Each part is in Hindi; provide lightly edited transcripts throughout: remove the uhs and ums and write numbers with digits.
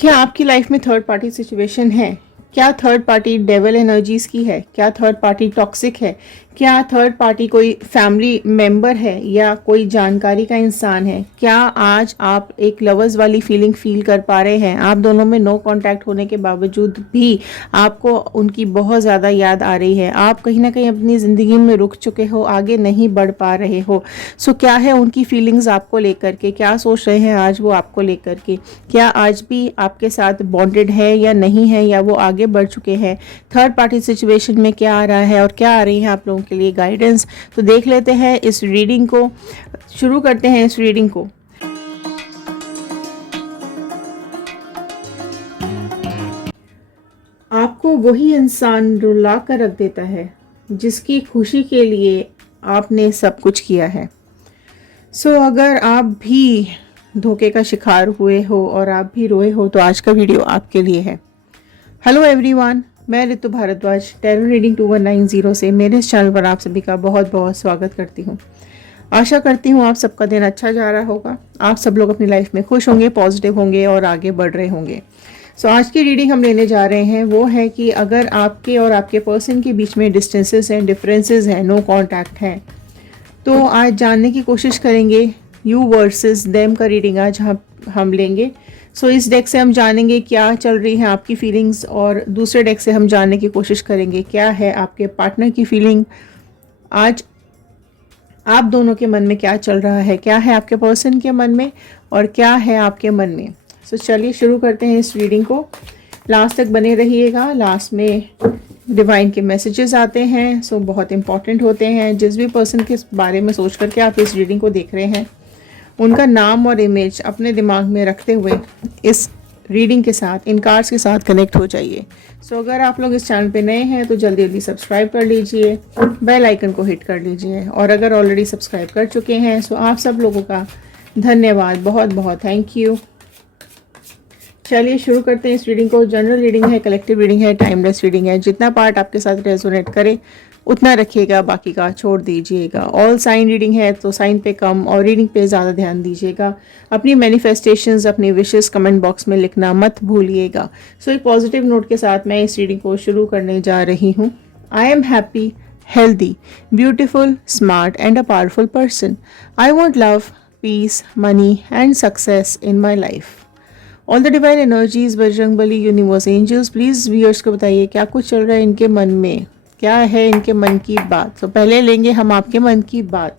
क्या आपकी लाइफ में थर्ड पार्टी सिचुएशन है? क्या थर्ड पार्टी डेविल एनर्जीज की है? क्या थर्ड पार्टी टॉक्सिक है? क्या थर्ड पार्टी कोई फैमिली मेंबर है या कोई जानकारी का इंसान है? क्या आज आप एक लवर्स वाली फीलिंग फील कर पा रहे हैं? आप दोनों में नो कांटेक्ट होने के बावजूद भी आपको उनकी बहुत ज़्यादा याद आ रही है। आप कहीं ना कहीं अपनी ज़िंदगी में रुक चुके हो, आगे नहीं बढ़ पा रहे हो। सो क्या है उनकी फीलिंग्स आपको लेकर के? क्या सोच रहे हैं आज वो आपको लेकर के? क्या आज भी आपके साथ बॉन्डेड है या नहीं है, या वो आगे बढ़ चुके हैं? थर्ड पार्टी सिचुएशन में क्या आ रहा है और क्या आ रही है आप लोगों के लिए गाइडेंस? तो देख लेते हैं इस रीडिंग को, शुरू करते हैं इस रीडिंग को। आपको वही इंसान रुला कर रख देता है जिसकी खुशी के लिए आपने सब कुछ किया है। सो अगर आप भी धोखे का शिकार हुए हो और आप भी रोए हो तो आज का वीडियो आपके लिए है। हेलो एवरीवन, मैं ऋतु भारद्वाज टैरो रीडिंग 2190 से मेरे इस चैनल पर आप सभी का बहुत बहुत स्वागत करती हूँ। आशा करती हूँ आप सबका दिन अच्छा जा रहा होगा, आप सब लोग अपनी लाइफ में खुश होंगे, पॉजिटिव होंगे और आगे बढ़ रहे होंगे। सो आज की रीडिंग हम लेने जा रहे हैं वो है कि अगर आपके और आपके पर्सन के बीच में डिस्टेंसेस हैं, डिफरेंसेस हैं, नो कॉन्टैक्ट हैं, तो आज जानने की कोशिश करेंगे। यू वर्सेस देम का रीडिंग आज हम लेंगे। सो इस डेक से हम जानेंगे क्या चल रही है आपकी फीलिंग्स, और दूसरे डेक से हम जानने की कोशिश करेंगे क्या है आपके पार्टनर की फीलिंग। आज आप दोनों के मन में क्या चल रहा है, क्या है आपके पर्सन के मन में और क्या है आपके मन में। सो चलिए शुरू करते हैं इस रीडिंग को। लास्ट तक बने रहिएगा, लास्ट में डिवाइन के मैसेजेस आते हैं। सो बहुत इंपॉर्टेंट होते हैं। जिस भी पर्सन के बारे में सोच करके आप इस रीडिंग को देख रहे हैं, उनका नाम और इमेज अपने दिमाग में रखते हुए इस रीडिंग के साथ, इन कार्ड्स के साथ कनेक्ट हो जाइए। सो अगर आप लोग इस चैनल पे नए हैं तो जल्दी जल्दी सब्सक्राइब कर लीजिए, बेल आइकन को हिट कर लीजिए, और अगर ऑलरेडी सब्सक्राइब कर चुके हैं सो आप सब लोगों का धन्यवाद, बहुत बहुत थैंक यू। चलिए शुरू करते हैं इस रीडिंग को। जनरल रीडिंग है, कलेक्टिव रीडिंग है, टाइमलेस रीडिंग है। जितना पार्ट आपके साथ रेजोनेट करे उतना रखिएगा, बाकी का छोड़ दीजिएगा। ऑल साइन रीडिंग है तो साइन पे कम और रीडिंग पे ज़्यादा ध्यान दीजिएगा। अपनी मैनिफेस्टेशंस, अपनी विशेस कमेंट बॉक्स में लिखना मत भूलिएगा। सो एक पॉजिटिव नोट के साथ मैं इस रीडिंग को शुरू करने जा रही हूँ। I am happy, healthy, beautiful, smart and a powerful person. I want love, peace, money and success in my life. All the divine energies, Bajrangbali, universe, angels, please viewers को बताइए क्या कुछ चल रहा है इनके मन में, क्या है इनके मन की बात। तो पहले लेंगे हम आपके मन की बात।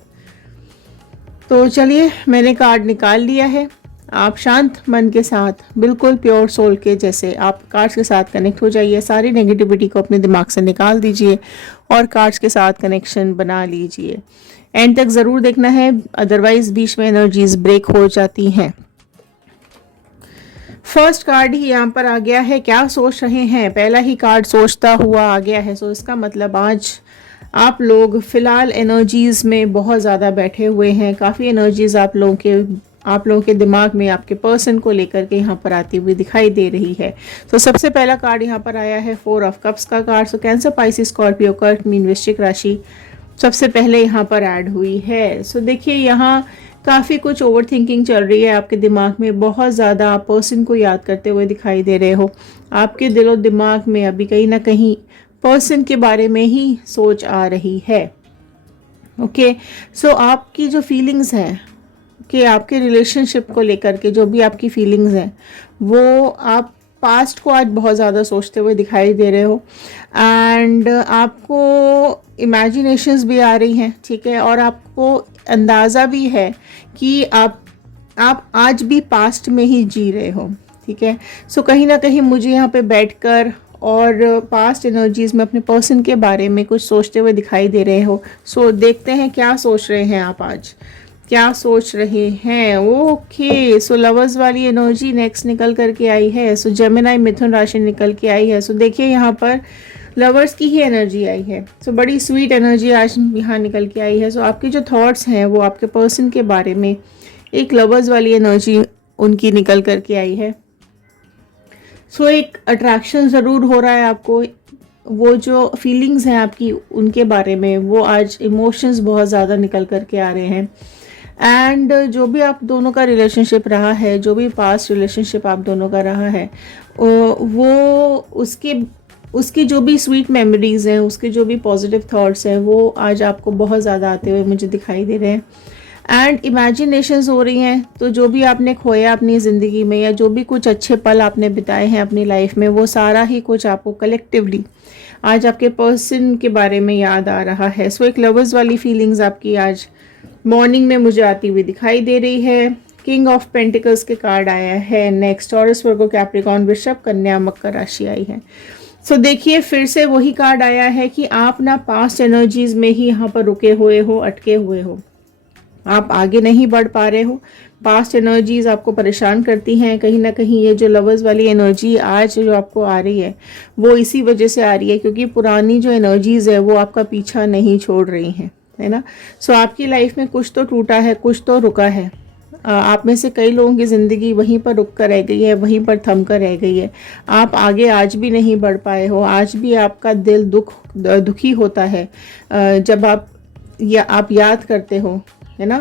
तो चलिए मैंने कार्ड निकाल लिया है। आप शांत मन के साथ, बिल्कुल प्योर सोल के जैसे आप कार्ड्स के साथ कनेक्ट हो जाइए। सारी नेगेटिविटी को अपने दिमाग से निकाल दीजिए और कार्ड्स के साथ कनेक्शन बना लीजिए। एंड तक ज़रूर देखना है, अदरवाइज बीच में एनर्जीज ब्रेक हो जाती हैं। फर्स्ट कार्ड ही यहाँ पर आ गया है। क्या सोच रहे हैं? पहला ही कार्ड सोचता हुआ आ गया है। सो इसका मतलब आज आप लोग फिलहाल एनर्जीज में बहुत ज़्यादा बैठे हुए हैं। काफ़ी एनर्जीज आप लोगों के दिमाग में आपके पर्सन को लेकर के यहाँ पर आती हुई दिखाई दे रही है। तो सबसे पहला कार्ड यहाँ पर आया है 4 ऑफ कप्स का कार्ड। सो कैंसर, पाइसिस, स्कॉर्पियो, कर्क, मीन, वृश्चिक राशि सबसे पहले यहाँ पर ऐड हुई है। सो देखिए यहाँ काफ़ी कुछ ओवर थिंकिंग चल रही है आपके दिमाग में। बहुत ज़्यादा आप पर्सन को याद करते हुए दिखाई दे रहे हो। आपके दिलो दिमाग में अभी कहीं ना कहीं पर्सन के बारे में ही सोच आ रही है। ओके, सो आपकी जो फीलिंग्स हैं कि आपके रिलेशनशिप को लेकर के जो भी आपकी फीलिंग्स हैं, वो आप पास्ट को आज बहुत ज़्यादा सोचते हुए दिखाई दे रहे हो। एंड आपको इमेजिनेशंस भी आ रही हैं, ठीक है, और आपको अंदाज़ा भी है कि आप आज भी पास्ट में ही जी रहे हो, ठीक है। सो कहीं ना कहीं मुझे यहाँ पे बैठकर और पास्ट एनर्जीज में अपने पर्सन के बारे में कुछ सोचते हुए दिखाई दे रहे हो। सो देखते हैं क्या सोच रहे हैं आप आज, क्या सोच रहे हैं। ओके, सो लवर्स वाली एनर्जी नेक्स्ट निकल करके आई है। सो जेमिनी, मिथुन राशि निकल के आई है। सो देखिए यहाँ पर लवर्स की ही एनर्जी आई है। सो बड़ी स्वीट एनर्जी आज यहाँ निकल के आई है। सो आपके जो थॉट्स हैं वो आपके पर्सन के बारे में एक लवर्स वाली एनर्जी उनकी निकल करके आई है। सो एक अट्रैक्शन ज़रूर हो रहा है आपको। वो जो फीलिंग्स हैं आपकी उनके बारे में, वो आज इमोशंस बहुत ज़्यादा निकल करके आ रहे हैं। एंड जो भी आप दोनों का रिलेशनशिप रहा है, जो भी पास्ट रिलेशनशिप आप दोनों का रहा है, वो उसकी जो भी स्वीट मेमोरीज हैं, उसके जो भी पॉजिटिव थॉट्स हैं, वो आज आपको बहुत ज़्यादा आते हुए मुझे दिखाई दे रहे हैं। एंड इमेजिनेशंस हो रही हैं, तो जो भी आपने खोया अपनी ज़िंदगी में, या जो भी कुछ अच्छे पल आपने बिताए हैं अपनी लाइफ में, वो सारा ही कुछ आपको कलेक्टिवली आज आपके पर्सन के बारे में याद आ रहा है। सो एक लवर्स वाली फीलिंग्स आपकी आज मॉर्निंग में मुझे आती हुई दिखाई दे रही है। किंग ऑफ पेंटिकल्स के कार्ड आया है नेक्स्ट। टॉरस, वर्गो, कैप्रिकॉर्न, वृषभ, कन्या, मकर राशि आई है। सो देखिए, फिर से वही कार्ड आया है कि आप ना पास्ट एनर्जीज में ही यहाँ पर रुके हुए हो, अटके हुए हो, आप आगे नहीं बढ़ पा रहे हो। पास्ट एनर्जीज आपको परेशान करती हैं कहीं ना कहीं। ये जो लवर्स वाली एनर्जी आज जो आपको आ रही है, वो इसी वजह से आ रही है क्योंकि पुरानी जो एनर्जीज है वो आपका पीछा नहीं छोड़ रही हैं, है ना। सो आपकी लाइफ में कुछ तो टूटा है, कुछ तो रुका है। आप में से कई लोगों की ज़िंदगी वहीं पर रुक कर रह गई है, वहीं पर थम कर रह गई है। आप आगे आज भी नहीं बढ़ पाए हो। आज भी आपका दिल दुखी होता है जब आप याद करते हो, है ना।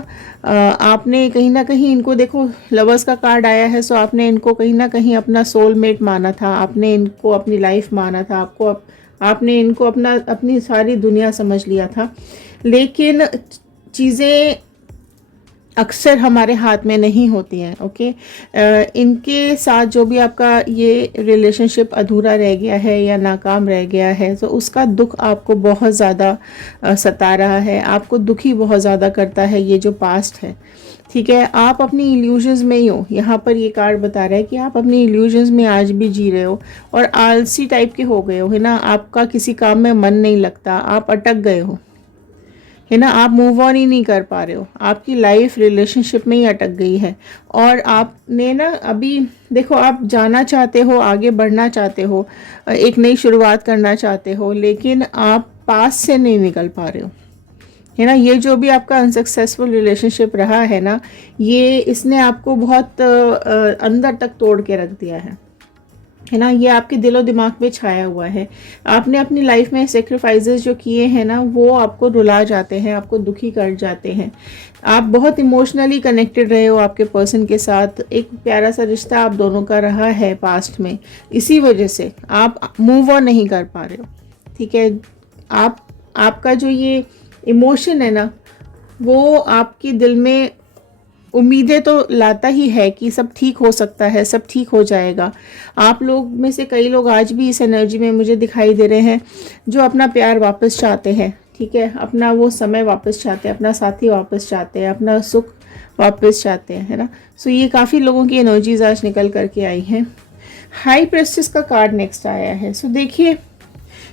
आपने कहीं ना कहीं इनको, देखो लवर्स का कार्ड आया है, सो आपने इनको कहीं ना कहीं अपना सोलमेट माना था, आपने इनको अपनी लाइफ माना था, आपने इनको अपनी सारी दुनिया समझ लिया था। लेकिन चीज़ें अक्सर हमारे हाथ में नहीं होती हैं। ओके, इनके साथ जो भी आपका ये रिलेशनशिप अधूरा रह गया है या नाकाम रह गया है, तो उसका दुख आपको बहुत ज़्यादा सता रहा है, आपको दुखी बहुत ज़्यादा करता है ये जो पास्ट है। ठीक है, आप अपनी इल्यूजन्स में ही हो। यहाँ पर ये कार्ड बता रहा है कि आप अपनी इल्यूजन्स में आज भी जी रहे हो और आलसी टाइप के हो गए हो, है ना। आपका किसी काम में मन नहीं लगता, आप अटक गए हो, है ना। आप मूव ऑन ही नहीं कर पा रहे हो, आपकी लाइफ रिलेशनशिप में ही अटक गई है। और आपने ना अभी देखो, आप जाना चाहते हो, आगे बढ़ना चाहते हो, एक नई शुरुआत करना चाहते हो, लेकिन आप पास से नहीं निकल पा रहे हो, है ना। ये जो भी आपका अनसक्सेसफुल रिलेशनशिप रहा है ना, ये इसने आपको बहुत अंदर तक तोड़ के रख दिया है ना। ये आपके दिलो दिमाग में छाया हुआ है। आपने अपनी लाइफ में सेक्रीफाइसेस जो किए हैं ना, वो आपको रुला जाते हैं, आपको दुखी कर जाते हैं। आप बहुत इमोशनली कनेक्टेड रहे हो आपके पर्सन के साथ, एक प्यारा सा रिश्ता आप दोनों का रहा है पास्ट में, इसी वजह से आप मूव ऑन नहीं कर पा रहे हो। ठीक है, आपका जो ये इमोशन है ना, वो आपके दिल में उम्मीदें तो लाता ही है कि सब ठीक हो सकता है, सब ठीक हो जाएगा। आप लोग में से कई लोग आज भी इस एनर्जी में मुझे दिखाई दे रहे हैं जो अपना प्यार वापस चाहते हैं। ठीक है, अपना वो समय वापस चाहते हैं, अपना साथी वापस चाहते हैं, अपना सुख वापस चाहते हैं, है ना। सो ये काफ़ी लोगों की एनर्जीज आज निकल करके आई हैं। हाई प्रेस्टिस का कार्ड नेक्स्ट आया है। सो देखिए,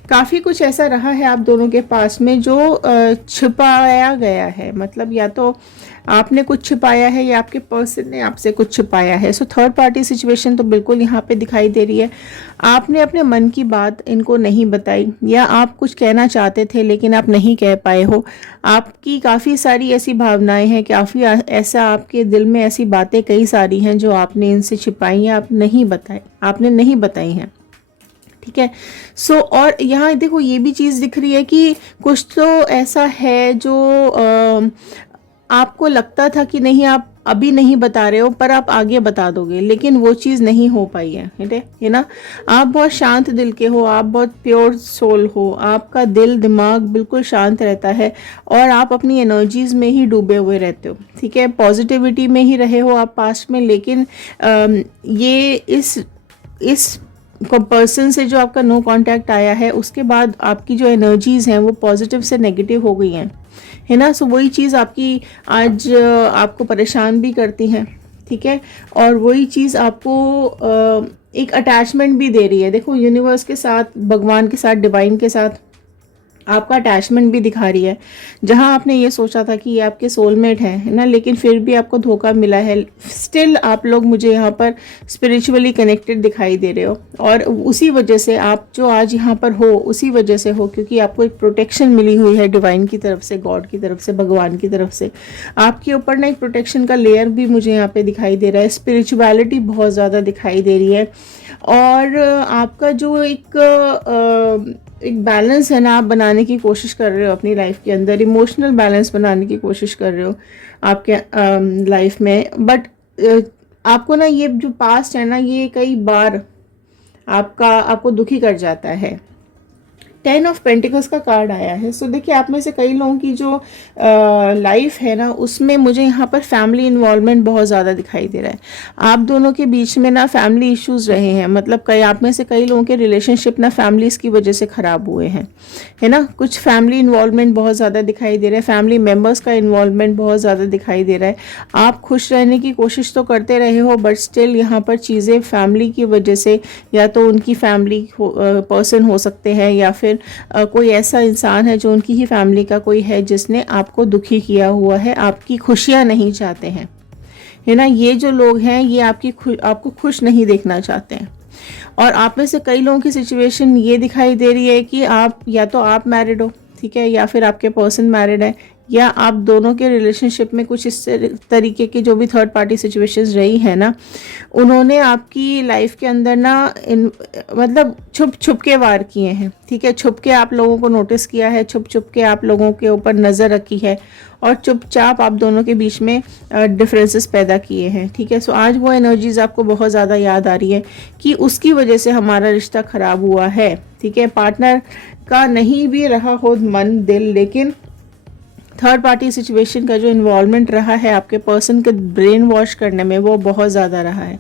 काफ़ी कुछ ऐसा रहा है आप दोनों के पास में जो छिपाया गया है। मतलब या तो आपने कुछ छिपाया है या आपके पर्सन ने आपसे कुछ छिपाया है। सो थर्ड पार्टी सिचुएशन तो बिल्कुल यहाँ पे दिखाई दे रही है। आपने अपने मन की बात इनको नहीं बताई, या आप कुछ कहना चाहते थे लेकिन आप नहीं कह पाए हो। आपकी काफ़ी सारी ऐसी भावनाएं हैं, काफ़ी ऐसा आपके दिल में ऐसी बातें कई सारी हैं जो आपने इनसे छिपाई हैं, आपने नहीं बताई हैं। ठीक है, सो और यहाँ देखो ये भी चीज़ दिख रही है कि कुछ तो ऐसा है जो आपको लगता था कि नहीं, आप अभी नहीं बता रहे हो पर आप आगे बता दोगे, लेकिन वो चीज़ नहीं हो पाई है ना। आप बहुत शांत दिल के हो, आप बहुत प्योर सोल हो, आपका दिल दिमाग बिल्कुल शांत रहता है और आप अपनी एनर्जीज में ही डूबे हुए रहते हो। ठीक है, पॉजिटिविटी में ही रहे हो आप पास्ट में, लेकिन ये इस पर्सन से जो आपका नो कांटेक्ट आया है, उसके बाद आपकी जो एनर्जीज हैं वो पॉजिटिव से नेगेटिव हो गई हैं, है ना। सो वही चीज़ आपकी आज आपको परेशान भी करती हैं। ठीक है, और वही चीज़ आपको एक अटैचमेंट भी दे रही है। देखो, यूनिवर्स के साथ, भगवान के साथ, डिवाइन के साथ आपका अटैचमेंट भी दिखा रही है। जहां आपने ये सोचा था कि ये आपके सोलमेट है ना, लेकिन फिर भी आपको धोखा मिला है। स्टिल आप लोग मुझे यहाँ पर स्पिरिचुअली कनेक्टेड दिखाई दे रहे हो, और उसी वजह से आप जो आज यहाँ पर हो, उसी वजह से हो क्योंकि आपको एक प्रोटेक्शन मिली हुई है डिवाइन की तरफ से, गॉड की तरफ से, भगवान की तरफ से। आपके ऊपर ना एक प्रोटेक्शन का लेयर भी मुझे यहाँ पे दिखाई दे रहा है। स्पिरिचुअलिटी बहुत ज़्यादा दिखाई दे रही है, और आपका जो एक एक बैलेंस है ना आप बनाने की कोशिश कर रहे हो अपनी लाइफ के अंदर, इमोशनल बैलेंस बनाने की कोशिश कर रहे हो आपके लाइफ में। बट आपको ना ये जो पास्ट है ना, ये कई बार आपको दुखी कर जाता है। 10 ऑफ पेंटिकल्स का कार्ड आया है। सो देखिए, आप में से कई लोगों की जो लाइफ है ना, उसमें मुझे यहाँ पर फैमिली इन्वॉल्वमेंट बहुत ज़्यादा दिखाई दे रहा है। आप दोनों के बीच में ना फैमिली इश्यूज रहे हैं, मतलब कई आप में से कई लोगों के रिलेशनशिप ना फैमिलीज की वजह से ख़राब हुए हैं, है ना। कुछ फैमिली इन्वॉल्वमेंट बहुत ज़्यादा दिखाई दे रहा है, फैमिली मेम्बर्स का इन्वॉल्वमेंट बहुत ज़्यादा दिखाई दे रहा है। आप खुश रहने की कोशिश तो करते रहे हो, बट स्टिल यहाँ पर चीज़ें फैमिली की वजह से, या तो उनकी फैमिली पर्सन हो सकते हैं, या फिर कोई ऐसा इंसान है जो उनकी ही फैमिली का कोई है जिसने आपको दुखी किया हुआ है, आपकी खुशियां नहीं चाहते हैं, है ना। ये जो लोग हैं ये आपको खुश नहीं देखना चाहते हैं। और आप में से कई लोगों की सिचुएशन ये दिखाई दे रही है कि आप या तो आप मैरिड हो, ठीक है, या फिर आपके पर्सन मैरिड है, या आप दोनों के रिलेशनशिप में कुछ इस तरीके की जो भी थर्ड पार्टी सिचुएशंस रही है ना, उन्होंने आपकी लाइफ के अंदर ना मतलब छुप छुप के वार किए हैं, ठीक है। छुप के आप लोगों को नोटिस किया है, छुप छुप के आप लोगों के ऊपर नज़र रखी है, और चुपचाप आप दोनों के बीच में डिफरेंसेस पैदा किए हैं, ठीक है। सो आज वो एनर्जीज आपको बहुत ज़्यादा याद आ रही है कि उसकी वजह से हमारा रिश्ता ख़राब हुआ है, ठीक है। पार्टनर का नहीं भी रहा हो मन दिल, लेकिन थर्ड पार्टी सिचुएशन का जो इन्वॉल्वमेंट रहा है आपके पर्सन के ब्रेन वॉश करने में, वो बहुत ज़्यादा रहा है।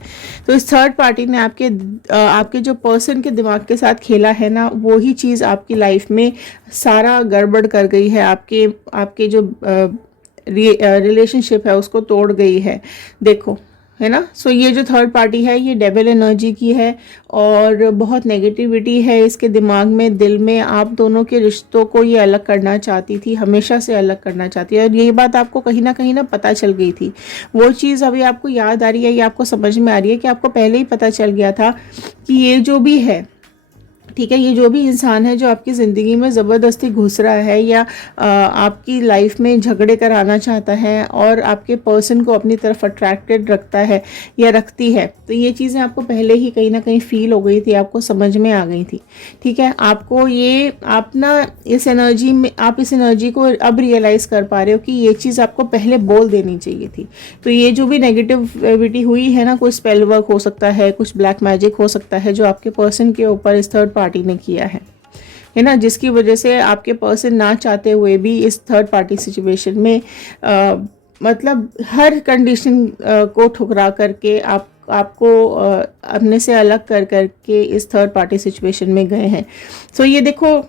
तो इस थर्ड पार्टी ने आपके जो पर्सन के दिमाग के साथ खेला है ना, वो ही चीज़ आपकी लाइफ में सारा गड़बड़ कर गई है, आपके जो रिलेशनशिप है उसको तोड़ गई है, देखो, है ना। सो ये जो थर्ड पार्टी है ये डेविल एनर्जी की है, और बहुत नेगेटिविटी है इसके दिमाग में, दिल में। आप दोनों के रिश्तों को ये अलग करना चाहती थी, हमेशा से अलग करना चाहती है, और यही बात आपको कहीं ना पता चल गई थी। वो चीज़ अभी आपको याद आ रही है, ये आपको समझ में आ रही है कि आपको पहले ही पता चल गया था कि ये जो भी है, ठीक है, ये जो भी इंसान है जो आपकी ज़िंदगी में ज़बरदस्ती घुस रहा है, या आपकी लाइफ में झगड़े कराना चाहता है, और आपके पर्सन को अपनी तरफ अट्रैक्टेड रखता है या रखती है, तो ये चीज़ें आपको पहले ही कहीं ना कहीं फील हो गई थी, आपको समझ में आ गई थी, ठीक है। आपको ये आप इस एनर्जी को अब रियलाइज़ कर पा रहे हो कि ये चीज़ आपको पहले बोल देनी चाहिए थी। तो ये जो भी नेगेटिविटी हुई है ना, कोई स्पेल वर्क हो सकता है, कुछ ब्लैक मैजिक हो सकता है जो आपके पर्सन के ऊपर इस थर्ड पार्टी ने किया है ना, जिसकी वजह से आपके पर्सन ना चाहते हुए भी इस थर्ड पार्टी सिचुएशन में मतलब हर कंडीशन को ठुकरा करके आपको अपने से अलग कर करके इस थर्ड पार्टी सिचुएशन में गए हैं। सो ये देखो,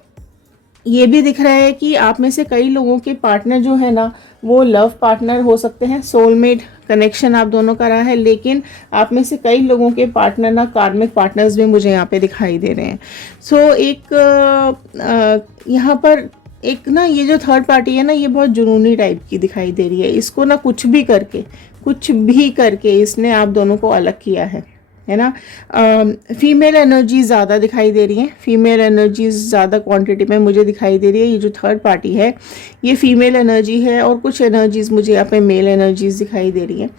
ये भी दिख रहा है कि आप में से कई लोगों के पार्टनर जो है ना, वो लव पार्टनर हो सकते हैं, सोलमेट कनेक्शन आप दोनों का रहा है, लेकिन आप में से कई लोगों के पार्टनर ना कार्मिक पार्टनर्स भी मुझे यहाँ पे दिखाई दे रहे हैं। सो यहाँ पर एक ना ये जो थर्ड पार्टी है ना, ये बहुत जुनूनी टाइप की दिखाई दे रही है। इसको ना कुछ भी करके इसने आप दोनों को अलग किया है ना। फीमेल एनर्जी ज़्यादा दिखाई दे रही है, फीमेल एनर्जीज ज़्यादा क्वांटिटी में मुझे दिखाई दे रही है। ये जो थर्ड पार्टी है ये फीमेल एनर्जी है, और कुछ एनर्जीज मुझे यहाँ पे मेल एनर्जीज दिखाई दे रही है।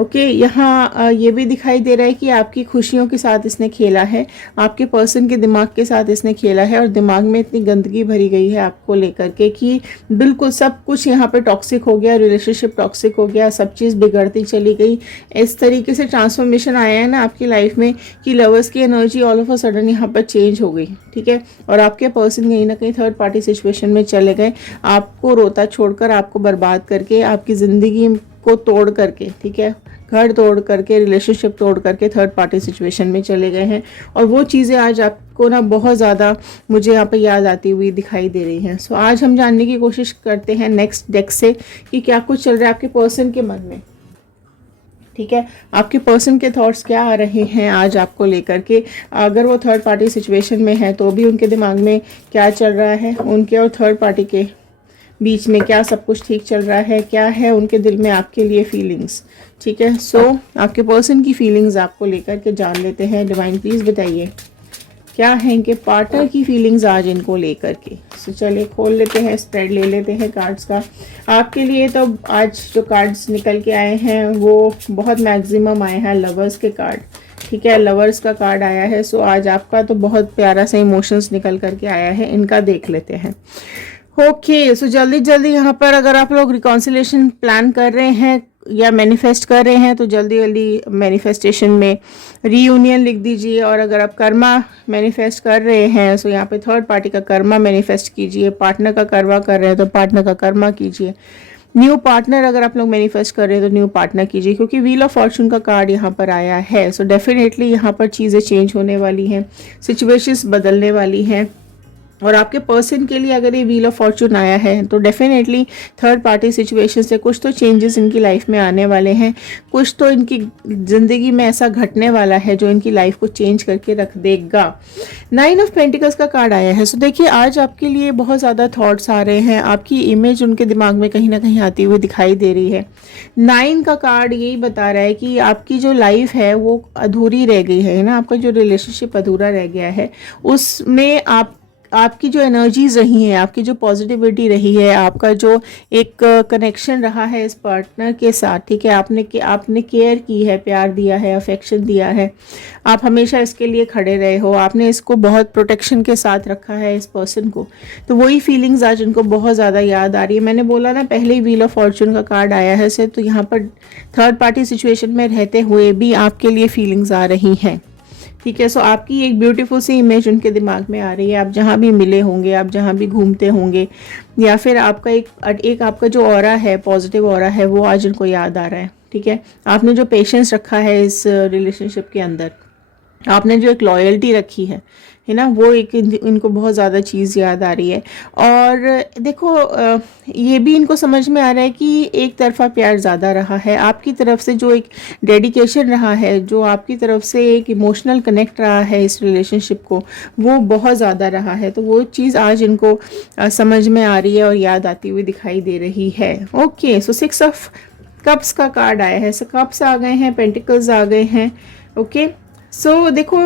ओके, यहाँ ये भी दिखाई दे रहा है कि आपकी खुशियों के साथ इसने खेला है, आपके पर्सन के दिमाग के साथ इसने खेला है, और दिमाग में इतनी गंदगी भरी गई है आपको लेकर के कि बिल्कुल सब कुछ यहाँ पे टॉक्सिक हो गया, रिलेशनशिप टॉक्सिक हो गया, सब चीज़ बिगड़ती चली गई। इस तरीके से ट्रांसफॉर्मेशन आया है ना आपकी लाइफ में कि लवर्स की energy all of a sudden यहाँ पर चेंज हो गई, ठीक है। और आपके पर्सन कहीं ना कहीं थर्ड पार्टी सिचुएशन में चले गए, आपको रोता छोड़कर, आपको बर्बाद करके, आपकी ज़िंदगी को तोड़ करके, ठीक है, घर तोड़ करके, रिलेशनशिप तोड़ करके थर्ड पार्टी सिचुएशन में चले गए हैं। और वो चीज़ें आज आपको ना बहुत ज़्यादा मुझे यहाँ पे याद आती हुई दिखाई दे रही हैं। सो आज हम जानने की कोशिश करते हैं नेक्स्ट डेक से कि क्या कुछ चल रहा है आपके पर्सन के मन में, ठीक है। आपके पर्सन के थॉट्स क्या आ रहे हैं आज आपको लेकर के, अगर वो थर्ड पार्टी सिचुएशन में है तो भी उनके दिमाग में क्या चल रहा है, उनके और थर्ड पार्टी के बीच में क्या सब कुछ ठीक चल रहा है, क्या है उनके दिल में आपके लिए फीलिंग्स, ठीक है। सो आपके पर्सन की फीलिंग्स आपको लेकर के जान लेते हैं। डिवाइन प्लीज़ बताइए क्या है इनके पार्टनर की फीलिंग्स आज इनको लेकर के। सो चलिए खोल लेते हैं, स्प्रेड ले लेते हैं कार्ड्स का आपके लिए। तो आज जो कार्ड्स निकल के आए हैं वो बहुत मैक्सिमम आए हैं लवर्स के कार्ड, ठीक है, लवर्स का कार्ड आया है। सो आज आपका तो बहुत प्यारा सा इमोशंस निकल करके आया है, इनका देख लेते हैं। ओके, सो जल्दी जल्दी यहाँ पर अगर आप लोग रिकॉन्सिलेशन प्लान कर रहे हैं या मैनिफेस्ट कर रहे हैं तो जल्दी जल्दी मैनिफेस्टेशन में रीयूनियन लिख दीजिए। और अगर आप कर्मा मैनिफेस्ट कर रहे हैं तो यहाँ पे थर्ड पार्टी का कर्मा मैनिफेस्ट कीजिए। पार्टनर का कर्मा कर रहे हैं तो पार्टनर का कर्मा कीजिए। न्यू पार्टनर अगर आप लोग मैनिफेस्ट कर रहे हैं तो न्यू पार्टनर कीजिए, क्योंकि व्हील ऑफ फॉर्चून का कार्ड यहाँ पर आया है। सो डेफिनेटली यहाँ पर चीज़ें चेंज होने वाली हैं, सिचुएशंस बदलने वाली हैं। और आपके पर्सन के लिए अगर ये व्हील ऑफ फॉर्चून आया है तो डेफिनेटली थर्ड पार्टी सिचुएशन से कुछ तो चेंजेस इनकी लाइफ में आने वाले हैं, कुछ तो इनकी ज़िंदगी में ऐसा घटने वाला है जो इनकी लाइफ को चेंज करके रख देगा। 9 ऑफ पेंटिकल्स का कार्ड आया है। सो देखिए, आज आपके लिए बहुत ज़्यादा थॉट्स आ रहे हैं, आपकी इमेज उनके दिमाग में कहीं ना कहीं आती हुई दिखाई दे रही है। 9 का कार्ड यही बता रहा है कि आपकी जो लाइफ है वो अधूरी रह गई है ना, आपका जो रिलेशनशिप अधूरा रह गया है, उसमें आपकी जो एनर्जीज रही हैं, आपकी जो पॉजिटिविटी रही है, आपका जो एक कनेक्शन रहा है इस पार्टनर के साथ, ठीक है, आपने केयर की है, प्यार दिया है, अफेक्शन दिया है, आप हमेशा इसके लिए खड़े रहे हो, आपने इसको बहुत प्रोटेक्शन के साथ रखा है इस पर्सन को, तो वही फीलिंग्स आज इनको बहुत ज़्यादा याद आ रही है। मैंने बोला ना, पहले ही व्हील ऑफ फॉर्चून का कार्ड आया है से, तो यहाँ पर थर्ड पार्टी सिचुएशन में रहते हुए भी आपके लिए फीलिंग्स आ रही हैं, ठीक है। सो आपकी एक ब्यूटीफुल सी इमेज उनके दिमाग में आ रही है। आप जहाँ भी मिले होंगे, आप जहाँ भी घूमते होंगे, या फिर आपका एक आपका जो ऑरा है, पॉजिटिव ऑरा है, वो आज उनको याद आ रहा है, ठीक है। आपने जो पेशेंस रखा है इस रिलेशनशिप के अंदर, आपने जो एक लॉयल्टी रखी है ना, वो एक इनको बहुत ज़्यादा चीज़ याद आ रही है। और देखो, ये भी इनको समझ में आ रहा है कि एक तरफा प्यार ज़्यादा रहा है, आपकी तरफ से जो एक डेडिकेशन रहा है, जो आपकी तरफ से एक इमोशनल कनेक्ट रहा है इस रिलेशनशिप को, वो बहुत ज़्यादा रहा है। तो वो चीज़ आज इनको समझ में आ रही है और याद आती हुई दिखाई दे रही है। ओके, सो 6 ऑफ कप्स का कार्ड आया है। सो कप्स आ गए हैं, पेंटिकल्स आ गए हैं। ओके, सो देखो,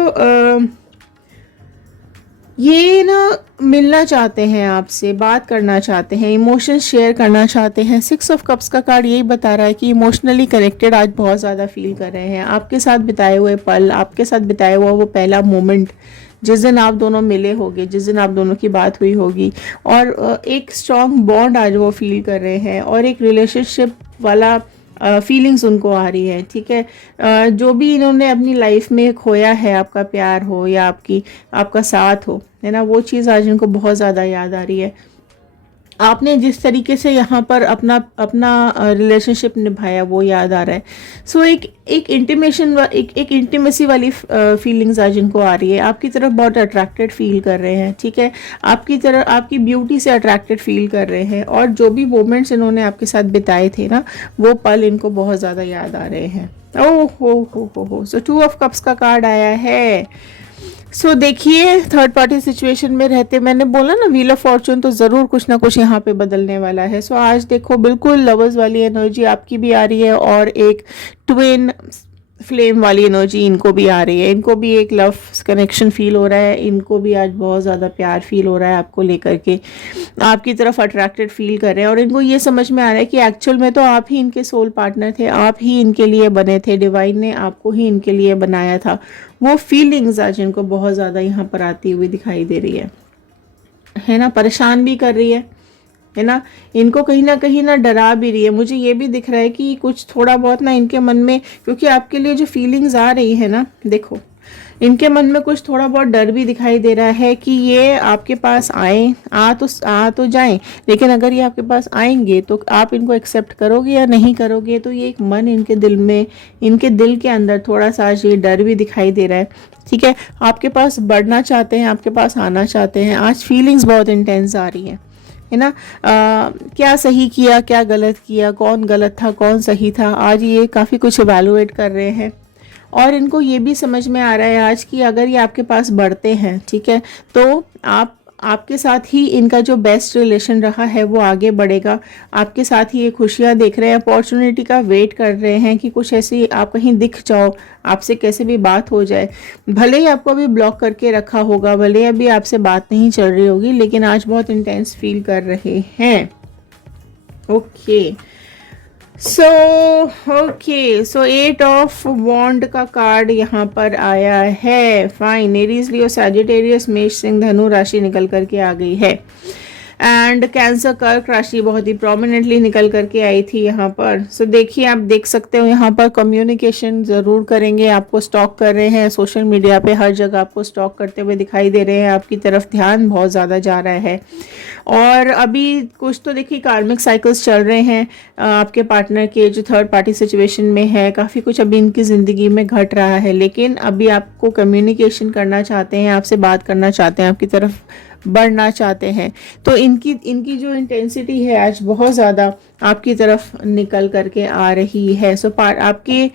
ये ना मिलना चाहते हैं आपसे, बात करना चाहते हैं, इमोशंस शेयर करना चाहते हैं। 6 ऑफ कप्स का कार्ड यही बता रहा है कि इमोशनली कनेक्टेड आज बहुत ज़्यादा फील कर रहे हैं। आपके साथ बिताए हुए पल, आपके साथ बिताया हुआ वो पहला मोमेंट, जिस दिन आप दोनों मिले होंगे, जिस दिन आप दोनों की बात हुई होगी, और एक स्ट्रॉन्ग बॉन्ड आज वो फील कर रहे हैं, और एक रिलेशनशिप वाला फीलिंग्स उनको आ रही है, ठीक है। जो भी इन्होंने अपनी लाइफ में खोया है, आपका प्यार हो या आपका साथ हो, है ना, वो चीज़ आज इनको बहुत ज़्यादा याद आ रही है। आपने जिस तरीके से यहाँ पर अपना रिलेशनशिप निभाया वो याद आ रहा है। सो एक इंटीमेशन, एक इंटीमेसी वाली फीलिंग्स आज इनको आ रही है। आपकी तरफ बहुत अट्रैक्टेड फील कर रहे हैं, ठीक है, आपकी ब्यूटी से अट्रैक्टेड फील कर रहे हैं, और जो भी मोमेंट्स इन्होंने आपके साथ बिताए थे ना, वो पल इनको बहुत ज़्यादा याद आ रहे हैं। ओह हो। सो 2 ऑफ कप्स का कार्ड आया है। सो देखिए, थर्ड पार्टी सिचुएशन में रहते, मैंने बोला ना, व्हील ऑफ फॉर्चून तो ज़रूर कुछ ना कुछ यहाँ पे बदलने वाला है। सो आज देखो, बिल्कुल लवर्स वाली एनर्जी आपकी भी आ रही है, और एक ट्विन फ्लेम वाली एनर्जी इनको भी आ रही है। इनको भी एक लव कनेक्शन फील हो रहा है, इनको भी आज बहुत ज़्यादा प्यार फील हो रहा है आपको लेकर के, आपकी तरफ अट्रैक्टेड फील कर रहे हैं। और इनको ये समझ में आ रहा है कि एक्चुअल में तो आप ही इनके सोल पार्टनर थे, आप ही इनके लिए बने थे, डिवाइन ने आपको ही इनके लिए बनाया था। वो फीलिंग्स आज इनको बहुत ज़्यादा यहाँ पर आती हुई दिखाई दे रही है ना, परेशान भी कर रही है ना, इनको कहीं ना डरा भी रही है। मुझे ये भी दिख रहा है कि कुछ थोड़ा बहुत ना इनके मन में, क्योंकि आपके लिए जो फीलिंग्स आ रही है ना, देखो, इनके मन में कुछ थोड़ा बहुत डर भी दिखाई दे रहा है कि ये आपके पास आ तो जाएं, लेकिन अगर ये आपके पास आएंगे तो आप इनको एक्सेप्ट करोगे या नहीं करोगे। तो ये एक मन इनके दिल में, इनके दिल के अंदर थोड़ा सा आज ये डर भी दिखाई दे रहा है, ठीक है। आपके पास बढ़ना चाहते हैं, आपके पास आना चाहते हैं। आज फीलिंग्स बहुत इंटेंस आ रही है ना। क्या सही किया, क्या गलत किया, कौन गलत था, कौन सही था, आज ये काफ़ी कुछ इवैल्यूएट कर रहे हैं। और इनको ये भी समझ में आ रहा है आज कि अगर ये आपके पास बढ़ते हैं, ठीक है, तो आपके साथ ही इनका जो बेस्ट रिलेशन रहा है वो आगे बढ़ेगा। आपके साथ ही ये खुशियाँ देख रहे हैं, अपॉर्चुनिटी का वेट कर रहे हैं कि कुछ ऐसी आप कहीं दिख जाओ, आपसे कैसे भी बात हो जाए। भले ही आपको अभी ब्लॉक करके रखा होगा, भले अभी आपसे बात नहीं चल रही होगी, लेकिन आज बहुत इंटेंस फील कर रहे हैं। Okay, so okay, so 8 of wand का कार्ड यहाँ पर आया है। फाइन, एरीज लियो सैजिटेरियस मेष सिंह धनु राशि निकल करके आ गई है। एंड कैंसर कर्क राशि बहुत ही प्रोमिनेंटली निकल करके आई थी यहाँ पर। सो देखिए, आप देख सकते हो यहाँ पर कम्युनिकेशन ज़रूर करेंगे, आपको स्टॉक कर रहे हैं सोशल मीडिया पे, हर जगह आपको स्टॉक करते हुए दिखाई दे रहे हैं, आपकी तरफ ध्यान बहुत ज़्यादा जा रहा है। और अभी कुछ तो देखिए कार्मिक साइकिल्स चल रहे हैं आपके पार्टनर के, जो थर्ड पार्टी सिचुएशन में है, काफ़ी कुछ अभी इनकी ज़िंदगी में घट रहा है, लेकिन अभी आपको कम्युनिकेशन करना चाहते हैं, आपसे बात करना चाहते हैं, आपकी तरफ बढ़ना चाहते हैं। तो इनकी इनकी जो इंटेंसिटी है आज बहुत ज़्यादा आपकी तरफ निकल करके आ रही है। सो आपके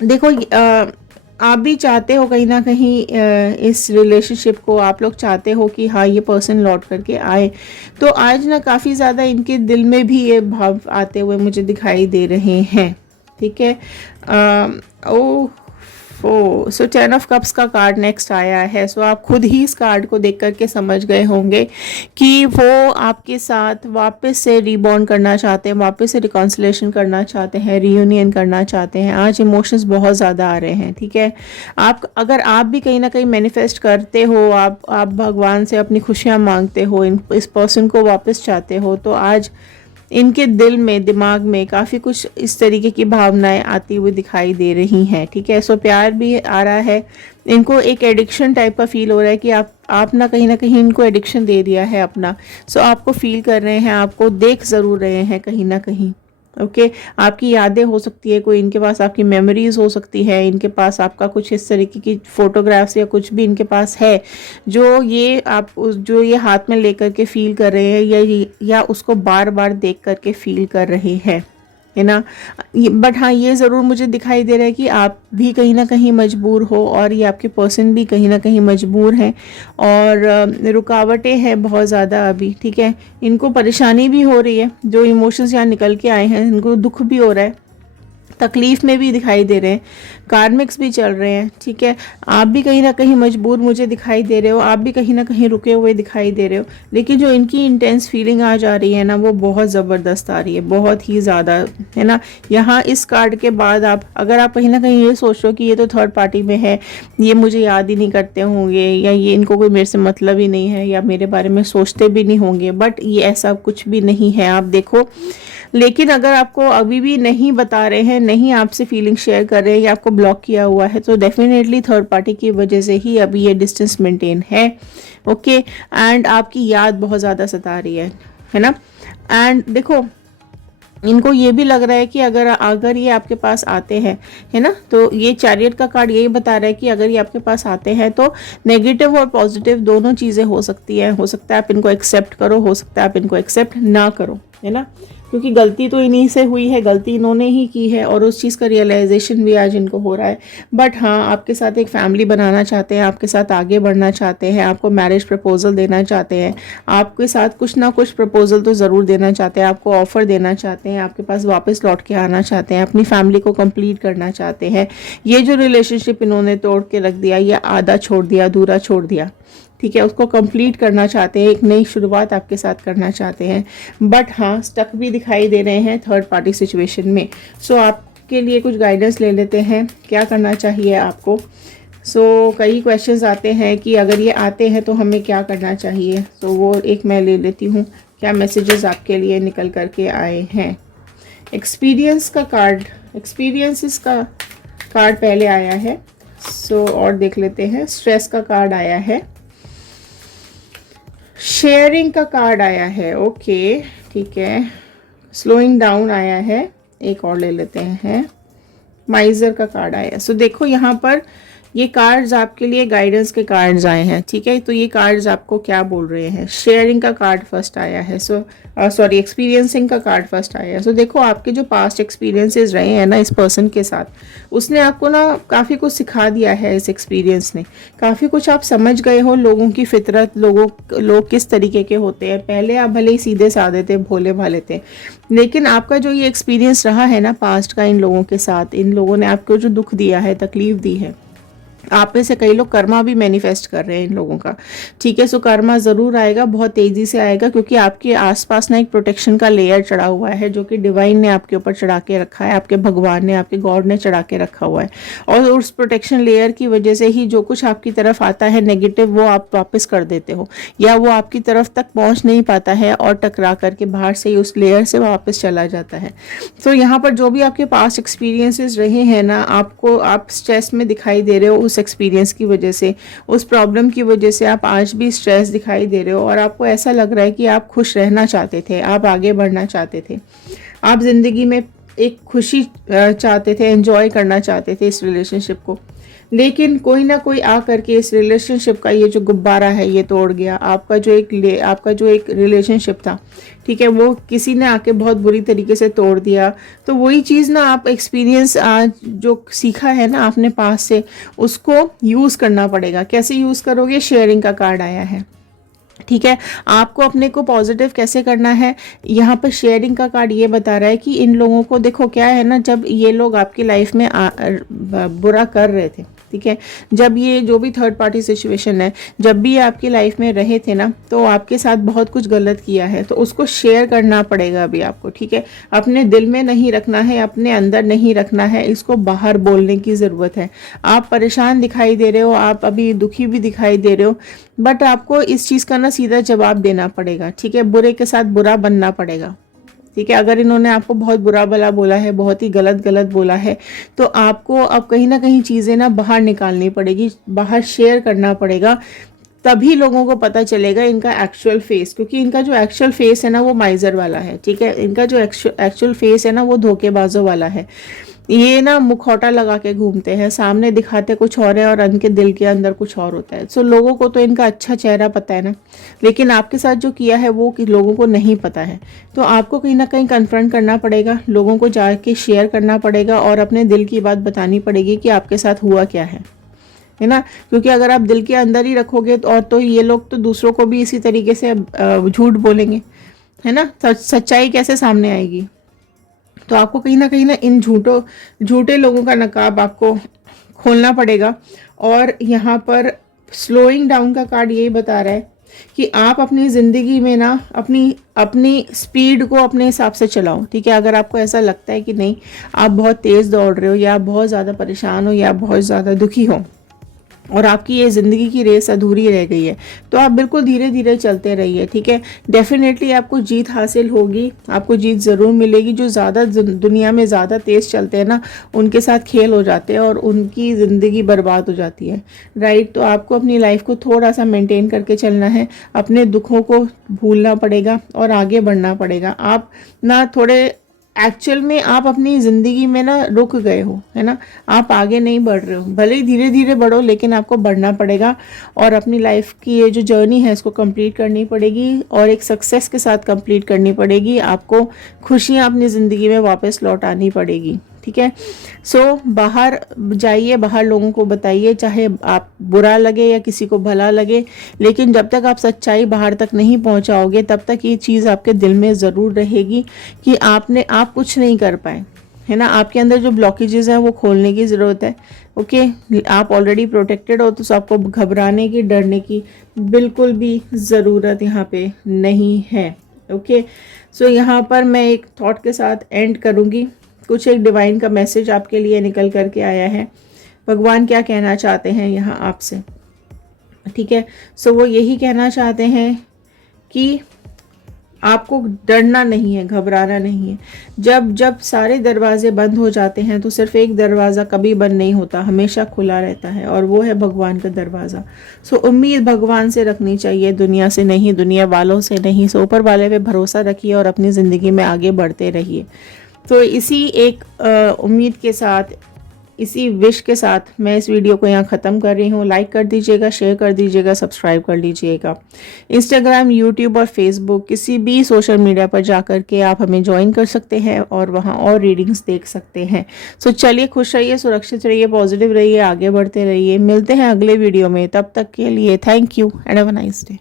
देखो, आप भी चाहते हो कहीं ना कहीं इस रिलेशनशिप को, आप लोग चाहते हो कि हाँ ये पर्सन लौट करके आए। तो आज ना काफ़ी ज़्यादा इनके दिल में भी ये भाव आते हुए मुझे दिखाई दे रहे हैं। ठीक है। ओ सो 10 ऑफ कप्स का कार्ड नेक्स्ट आया है। सो आप खुद ही इस कार्ड को देख करके समझ गए होंगे कि वो आपके साथ वापस से रीबॉर्न करना चाहते हैं, वापस से रिकॉन्सिलेशन करना चाहते हैं, रीयूनियन करना चाहते हैं। आज इमोशंस बहुत ज़्यादा आ रहे हैं। ठीक है। अगर आप भी कहीं ना कहीं मैनिफेस्ट करते हो, आप भगवान से अपनी खुशियाँ मांगते हो, इस पर्सन को वापस चाहते हो, तो आज इनके दिल में, दिमाग में काफ़ी कुछ इस तरीके की भावनाएं आती हुई दिखाई दे रही हैं। ठीक है। सो प्यार भी आ रहा है, इनको एक एडिक्शन टाइप का फील हो रहा है कि आप ना कहीं इनको एडिक्शन दे दिया है अपना। सो आपको फील कर रहे हैं, आपको देख ज़रूर रहे हैं कहीं ना कहीं। ओके। आपकी यादें हो सकती है, कोई इनके पास आपकी मेमोरीज हो सकती है, इनके पास आपका कुछ इस तरीके की फोटोग्राफ्स या कुछ भी इनके पास है जो ये हाथ में लेकर के फील कर रहे हैं, या उसको बार बार देख करके फील कर रहे हैं, है ना। बट हाँ, ये ज़रूर मुझे दिखाई दे रहा है कि आप भी कहीं ना कहीं मजबूर हो, और ये आपके पर्सन भी कहीं ना कहीं मजबूर हैं, और रुकावटें हैं बहुत ज़्यादा अभी। ठीक है। इनको परेशानी भी हो रही है, जो इमोशंस यहाँ निकल के आए हैं, इनको दुख भी हो रहा है, तकलीफ में भी दिखाई दे रहे हैं, कार्मिक्स भी चल रहे हैं। ठीक है। आप भी कहीं ना कहीं मजबूर मुझे दिखाई दे रहे हो, आप भी कहीं ना कहीं रुके हुए दिखाई दे रहे हो, लेकिन जो इनकी इंटेंस फीलिंग आ जा रही है ना, वो बहुत ज़बरदस्त आ रही है, बहुत ही ज़्यादा, है ना। यहाँ इस कार्ड के बाद अगर आप कहीं ना कहीं ये सोच रहे हो कि ये तो थर्ड पार्टी में है, ये मुझे याद ही नहीं करते होंगे, या ये इनको कोई मेरे से मतलब ही नहीं है, या मेरे बारे में सोचते भी नहीं होंगे, बट ये ऐसा कुछ भी नहीं है। आप देखो, लेकिन अगर आपको अभी भी नहीं बता रहे हैं, नहीं आपसे फीलिंग शेयर कर रहे हैं, या आपको ब्लॉक किया हुआ है, तो डेफिनेटली थर्ड पार्टी की वजह से ही अभी ये डिस्टेंस मेंटेन है। ओके। एंड आपकी याद बहुत ज़्यादा सता रही है ना। एंड देखो, इनको ये भी लग रहा है कि अगर ये आपके पास आते हैं, है ना, तो ये चैरियट का कार्ड यही बता रहा है कि अगर ये आपके पास आते हैं तो नेगेटिव और पॉजिटिव दोनों चीज़ें हो सकती हैं। हो सकता है आप इनको एक्सेप्ट करो, हो सकता है आप इनको एक्सेप्ट ना करो, है ना, क्योंकि गलती तो इन्हीं से हुई है, गलती इन्होंने ही की है, और उस चीज़ का रियलाइजेशन भी आज इनको हो रहा है। बट हाँ, आपके साथ एक फैमिली बनाना चाहते हैं, आपके साथ आगे बढ़ना चाहते हैं, आपको मैरिज प्रपोजल देना चाहते हैं, आपके साथ कुछ ना कुछ प्रपोजल तो ज़रूर देना चाहते हैं, आपको ऑफर देना चाहते हैं, आपके पास वापस लौट के आना चाहते हैं, अपनी फैमिली को कंप्लीट करना चाहते हैं। ये जो रिलेशनशिप इन्होंने तोड़ के रख दिया, या आधा छोड़ दिया, अधूरा छोड़ दिया, ठीक है, उसको कंप्लीट करना चाहते हैं, एक नई शुरुआत आपके साथ करना चाहते हैं। बट हाँ, स्टक भी दिखाई दे रहे हैं थर्ड पार्टी सिचुएशन में। सो आपके लिए कुछ गाइडेंस ले लेते हैं, क्या करना चाहिए आपको। सो कई क्वेश्चंस आते हैं कि अगर ये आते हैं तो हमें क्या करना चाहिए। तो वो एक मैं ले लेती हूँ, क्या मैसेजेस आपके लिए निकल करके आए हैं। एक्सपीरियंस का कार्ड, एक्सपीरियंसेस का कार्ड पहले आया है। सो और देख लेते हैं। स्ट्रेस का कार्ड आया है, शेयरिंग का कार्ड आया है, ओके ठीक है, स्लोइंग डाउन आया है, एक और ले लेते हैं, माइजर का कार्ड आया है। सो देखो, यहाँ पर ये कार्ड्स आपके लिए गाइडेंस के कार्ड्स आए हैं। ठीक है, तो ये कार्ड्स आपको क्या बोल रहे हैं। शेयरिंग का कार्ड फर्स्ट आया है, एक्सपीरियंसिंग का कार्ड फर्स्ट आया है। सो देखो, आपके जो पास्ट एक्सपीरियंसेस रहे हैं ना इस पर्सन के साथ, उसने आपको ना काफ़ी कुछ सिखा दिया है। इस एक्सपीरियंस ने काफ़ी कुछ आप समझ गए हो, लोगों की फितरत, लोग किस तरीके के होते हैं। पहले आप भले ही सीधे साधे थे, भोले भाले थे, लेकिन आपका जो ये एक्सपीरियंस रहा है ना पास्ट का इन लोगों के साथ, इन लोगों ने आपको जो दुख दिया है, तकलीफ दी है, आप में से कई लोग कर्मा भी मैनिफेस्ट कर रहे हैं इन लोगों का, ठीक है। सो कर्मा ज़रूर आएगा, बहुत तेज़ी से आएगा, क्योंकि आपके आसपास ना एक प्रोटेक्शन का लेयर चढ़ा हुआ है जो कि डिवाइन ने आपके ऊपर चढ़ा के रखा है, आपके भगवान ने, आपके गॉड ने चढ़ा के रखा हुआ है। और उस प्रोटेक्शन लेयर की वजह से ही जो कुछ आपकी तरफ आता है नेगेटिव, वो आप वापस कर देते हो, या वो आपकी तरफ तक पहुँच नहीं पाता है और टकरा करके बाहर से ही उस लेयर से वापस चला जाता है। तो यहाँ पर जो भी आपके पास एक्सपीरियंसेस रहे हैं ना, आपको आप स्ट्रेस में दिखाई दे रहे हो उस एक्सपीरियंस की वजह से, उस प्रॉब्लम की वजह से आप आज भी स्ट्रेस दिखाई दे रहे हो, और आपको ऐसा लग रहा है कि आप खुश रहना चाहते थे, आप आगे बढ़ना चाहते थे, आप ज़िंदगी में एक खुशी चाहते थे, एंजॉय करना चाहते थे इस रिलेशनशिप को, लेकिन कोई ना कोई आ करके इस रिलेशनशिप का ये जो गुब्बारा है ये तोड़ गया। आपका जो एक रिलेशनशिप था, ठीक है, वो किसी ने आके बहुत बुरी तरीके से तोड़ दिया। तो वही चीज़ ना, आप एक्सपीरियंस आज जो सीखा है ना आपने पास से, उसको यूज़ करना पड़ेगा। कैसे यूज़ करोगे? शेयरिंग का कार्ड आया है, ठीक है। आपको अपने को पॉजिटिव कैसे करना है, यहाँ पर शेयरिंग का कार्ड ये बता रहा है कि इन लोगों को देखो क्या है ना, जब ये लोग आपकी लाइफ में बुरा कर रहे थे, ठीक है, जब ये जो भी थर्ड पार्टी सिचुएशन है, जब भी आपकी लाइफ में रहे थे ना, तो आपके साथ बहुत कुछ गलत किया है, तो उसको शेयर करना पड़ेगा अभी आपको, ठीक है। अपने दिल में नहीं रखना है, अपने अंदर नहीं रखना है, इसको बाहर बोलने की ज़रूरत है। आप परेशान दिखाई दे रहे हो, आप अभी दुखी भी दिखाई दे रहे हो, बट आपको इस चीज़ का ना सीधा जवाब देना पड़ेगा, ठीक है। बुरे के साथ बुरा बनना पड़ेगा, ठीक है। अगर इन्होंने आपको बहुत बुरा भला बोला है, बहुत ही गलत बोला है, तो आपको अब कहीं ना कहीं चीज़ें ना बाहर निकालनी पड़ेगी, बाहर शेयर करना पड़ेगा, तभी लोगों को पता चलेगा इनका एक्चुअल फेस। क्योंकि इनका जो एक्चुअल फेस है ना वो माइजर वाला है, ठीक है। इनका जो एक्चुअल फेस है ना वो धोखेबाजों वाला है। ये ना मुखौटा लगा के घूमते हैं, सामने दिखाते कुछ और है और इनके दिल के अंदर कुछ और होता है। सो लोगों को तो इनका अच्छा चेहरा पता है ना, लेकिन आपके साथ जो किया है वो कि लोगों को नहीं पता है। तो आपको कहीं ना कहीं कन्फ्रंट करना पड़ेगा, लोगों को जाके शेयर करना पड़ेगा और अपने दिल की बात बतानी पड़ेगी कि आपके साथ हुआ क्या है ना। क्योंकि अगर आप दिल के अंदर ही रखोगे तो ये लोग तो दूसरों को भी इसी तरीके से झूठ बोलेंगे, है ना। सच्चाई कैसे सामने आएगी? तो आपको कहीं ना इन झूठे लोगों का नकाब आपको खोलना पड़ेगा। और यहाँ पर स्लोइंग डाउन का कार्ड यही बता रहा है कि आप अपनी ज़िंदगी में ना अपनी स्पीड को अपने हिसाब से चलाओ, ठीक है। अगर आपको ऐसा लगता है कि नहीं, आप बहुत तेज़ दौड़ रहे हो, या आप बहुत ज़्यादा परेशान हो, या बहुत ज़्यादा दुखी हो, और आपकी ये ज़िंदगी की रेस अधूरी रह गई है, तो आप बिल्कुल धीरे धीरे चलते रहिए, ठीक है। डेफिनेटली आपको जीत हासिल होगी, आपको जीत ज़रूर मिलेगी। जो ज़्यादा दुनिया में ज़्यादा तेज़ चलते हैं ना, उनके साथ खेल हो जाते हैं और उनकी ज़िंदगी बर्बाद हो जाती है, राइट। तो आपको अपनी लाइफ को थोड़ा सा मेंटेन करके चलना है, अपने दुखों को भूलना पड़ेगा और आगे बढ़ना पड़ेगा। आप ना थोड़े एक्चुअल में आप अपनी ज़िंदगी में ना रुक गए हो, है ना, आप आगे नहीं बढ़ रहे हो। भले ही धीरे धीरे बढ़ो, लेकिन आपको बढ़ना पड़ेगा और अपनी लाइफ की ये जो जर्नी है इसको कंप्लीट करनी पड़ेगी और एक सक्सेस के साथ कंप्लीट करनी पड़ेगी। आपको खुशियाँ अपनी ज़िंदगी में वापस लौटानी पड़ेगी, ठीक है। सो बाहर जाइए, बाहर लोगों को बताइए, चाहे आप बुरा लगे या किसी को भला लगे, लेकिन जब तक आप सच्चाई बाहर तक नहीं पहुंचाओगे तब तक ये चीज़ आपके दिल में ज़रूर रहेगी कि आप कुछ नहीं कर पाए, है ना। आपके अंदर जो ब्लॉकेजेस हैं वो खोलने की ज़रूरत है, ओके। आप ऑलरेडी प्रोटेक्टेड हो, तो आपको घबराने की, डरने की बिल्कुल भी ज़रूरत यहाँ पे नहीं है, ओके। सो यहाँ पर मैं एक थॉट के साथ एंड करूँगी। कुछ एक डिवाइन का मैसेज आपके लिए निकल करके आया है। भगवान क्या कहना चाहते हैं यहाँ आपसे, ठीक है। सो वो यही कहना चाहते हैं कि आपको डरना नहीं है, घबराना नहीं है। जब सारे दरवाजे बंद हो जाते हैं तो सिर्फ एक दरवाज़ा कभी बंद नहीं होता, हमेशा खुला रहता है, और वो है भगवान का दरवाज़ा। सो उम्मीद भगवान से रखनी चाहिए, दुनिया से नहीं, दुनिया वालों से नहीं। सो ऊपर वाले पे भरोसा रखिए और अपनी ज़िंदगी में आगे बढ़ते रहिए। तो इसी एक उम्मीद के साथ, इसी विश के साथ मैं इस वीडियो को यहाँ ख़त्म कर रही हूँ। लाइक कर दीजिएगा, शेयर कर दीजिएगा, सब्सक्राइब कर लीजिएगा। इंस्टाग्राम, यूट्यूब और फेसबुक, किसी भी सोशल मीडिया पर जा कर के आप हमें ज्वाइन कर सकते हैं और वहाँ और रीडिंग्स देख सकते हैं। सो चलिए, खुश रहिए, सुरक्षित रहिए, पॉजिटिव रहिए, आगे बढ़ते रहिए। मिलते हैं अगले वीडियो में, तब तक के लिए thank you and have a nice day.